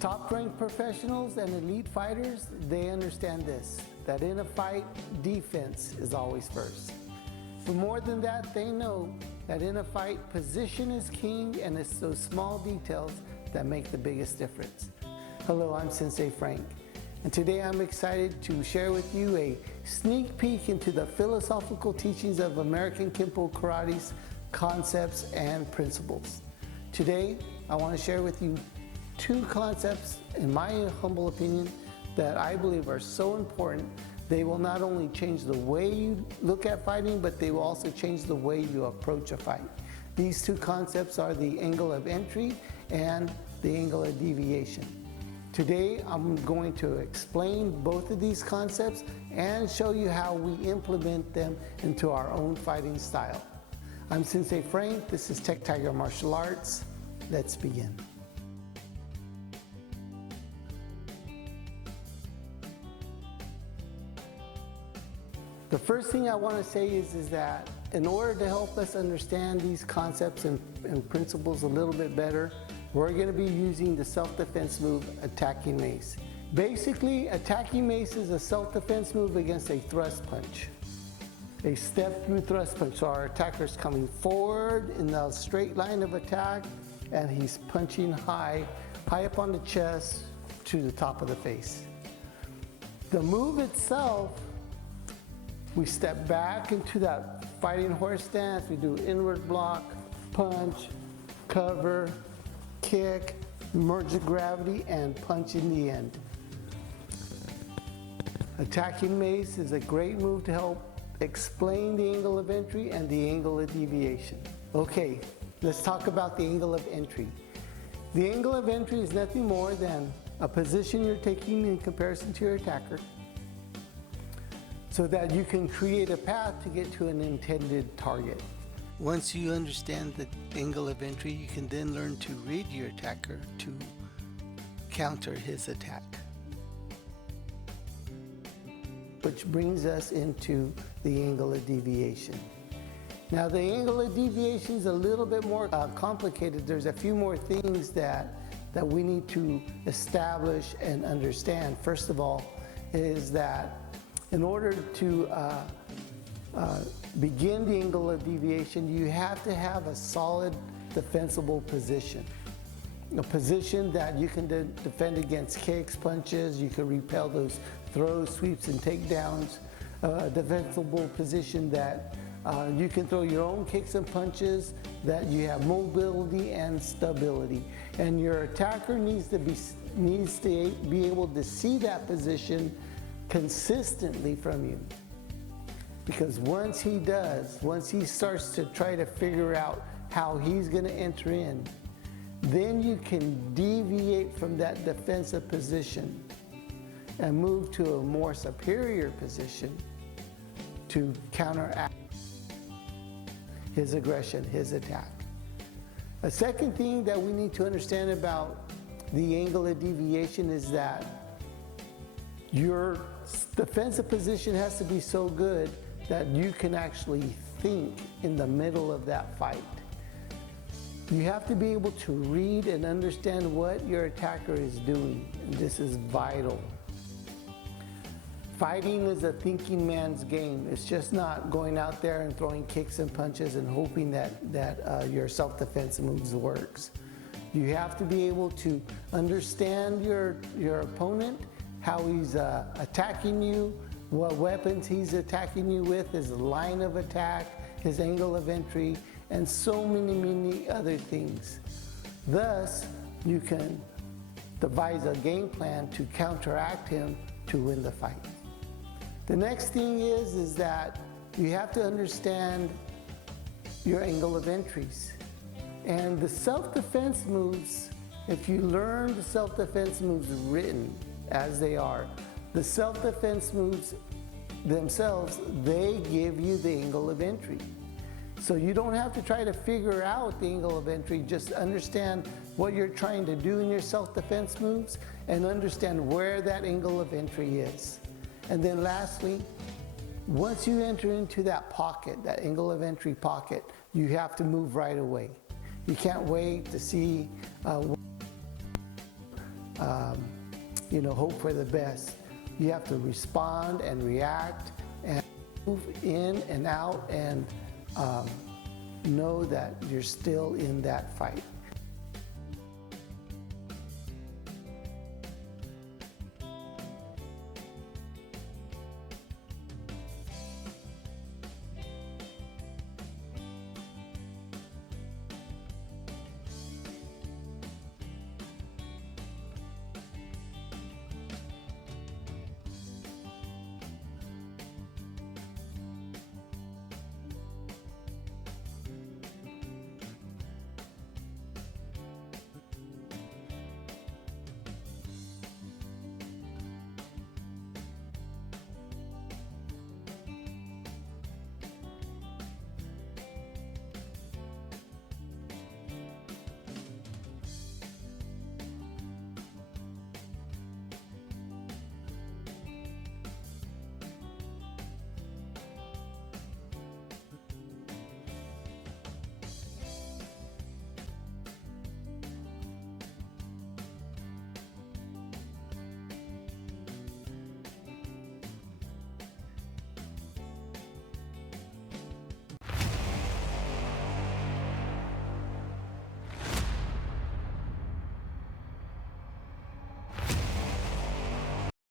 Top-ranked professionals and elite fighters, they understand this, that in a fight, defense is always first. But more than that, they know that in a fight, position is king, and it's those small details that make the biggest difference. Hello, I'm Sensei Frank, and today I'm excited to share with you a sneak peek into the philosophical teachings of American Kenpo Karate's concepts and principles. Today, I want to share with you two concepts, in my humble opinion, that I believe are so important. They will not only change the way you look at fighting, but they will also change the way you approach a fight. These two concepts are the angle of entry and the angle of deviation. Today, I'm going to explain both of these concepts and show you how we implement them into our own fighting style. I'm Sensei Frank, this is Tech Tiger Martial Arts. Let's begin. The first thing I want to say is that in order to help us understand these concepts and principles a little bit better, we're going to be using the self-defense move, attacking mace. Basically, attacking mace is a self-defense move against a thrust punch. A step-through thrust punch. So our attacker's coming forward in the straight line of attack, and he's punching high up on the chest to the top of the face. The move itself, we step back into that fighting horse stance. We do inward block, punch, cover, kick, merge of gravity, and punch in the end. Attacking mace is a great move to help explain the angle of entry and the angle of deviation. Okay, let's talk about the angle of entry. The angle of entry is nothing more than a position you're taking in comparison to your attacker, so that you can create a path to get to an intended target. Once you understand the angle of entry, you can then learn to read your attacker to counter his attack. Which brings us into the angle of deviation. Now, the angle of deviation is a little bit more complicated. There's a few more things that we need to establish and understand. First of all, is that in order to begin the angle of deviation, you have to have a solid defensible position. A position that you can defend against kicks, punches, you can repel those throws, sweeps, and takedowns. A defensible position that you can throw your own kicks and punches, that you have mobility and stability. And your attacker needs to be able to see that position consistently from you. Because once he starts to try to figure out how he's going to enter in, then you can deviate from that defensive position and move to a more superior position to counteract his aggression, his attack. A second thing that we need to understand about the angle of deviation is that your defensive position has to be so good that you can actually think in the middle of that fight. You have to be able to read and understand what your attacker is doing, and this is vital. Fighting is a thinking man's game. It's just not going out there and throwing kicks and punches and hoping that your self-defense moves works. You have to be able to understand your opponent, how he's attacking you, what weapons he's attacking you with, his line of attack, his angle of entry, and so many other things. Thus, you can devise a game plan to counteract him to win the fight. The next thing is that you have to understand your angle of entries. And the self-defense moves, if you learn the self-defense moves written as they are, the self-defense moves themselves, they give you the angle of entry. So you don't have to try to figure out the angle of entry, just understand what you're trying to do in your self-defense moves and understand where that angle of entry is. And then lastly, once you enter into that pocket, that angle of entry pocket, you have to move right away. You can't wait to see hope for the best. You have to respond and react and move in and out and know that you're still in that fight.